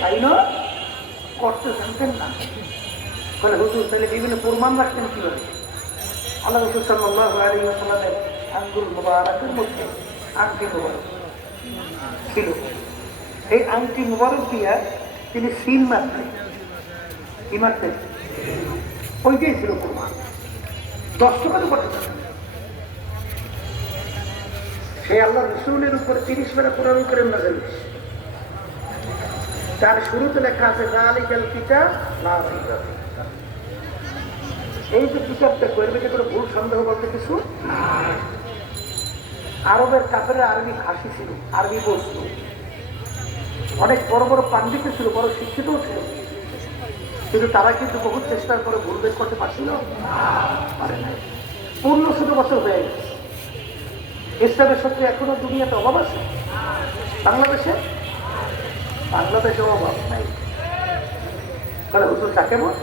তাই না? করতে জানতেন না। বলে, হুজুর, তাহলে বিভিন্ন প্রমাণ রাখতেন কীভাবে? আল্লাহ রসুল সাল্লাহ আলী সাল্লামের আঙ্গুল মুবারকের মধ্যে আংটি মুবারক ছিল। এই আংটি মুবারক দিয়া তিনি সিল মারতেন। কি মারতেন? ওইটাই ছিল প্রমাণ। দশ টাকা তো করতে সেই আল্লাহ রসুলের উপরে তিরিশ বেলা কোরআন করে নাজেল হয়েছে। তার শুরুতে লেখা আছে কিতাব ফিহ। এই যে কিতাবটা এর মধ্যে কোনো ভুল সন্দেহ বলতে কিছু আরবের কাপের আরবি ভাষী ছিল, আরবি বলছিল। অনেক বড় বড় পাণ্ডিত ছিল, বড় শিক্ষিতও ছিল। কিন্তু তারা কিন্তু বহু চেষ্টার করে ভুল বের করতে পারছিল? পূর্ণ ষোলো বছর হয়ে গেছে। ইসলামের সত্যি এখনও দুনিয়াতে অভাব আছে বাংলাদেশে বাংলাদেশে অভাব নাই। তাহলে হুজুর কাকে বল?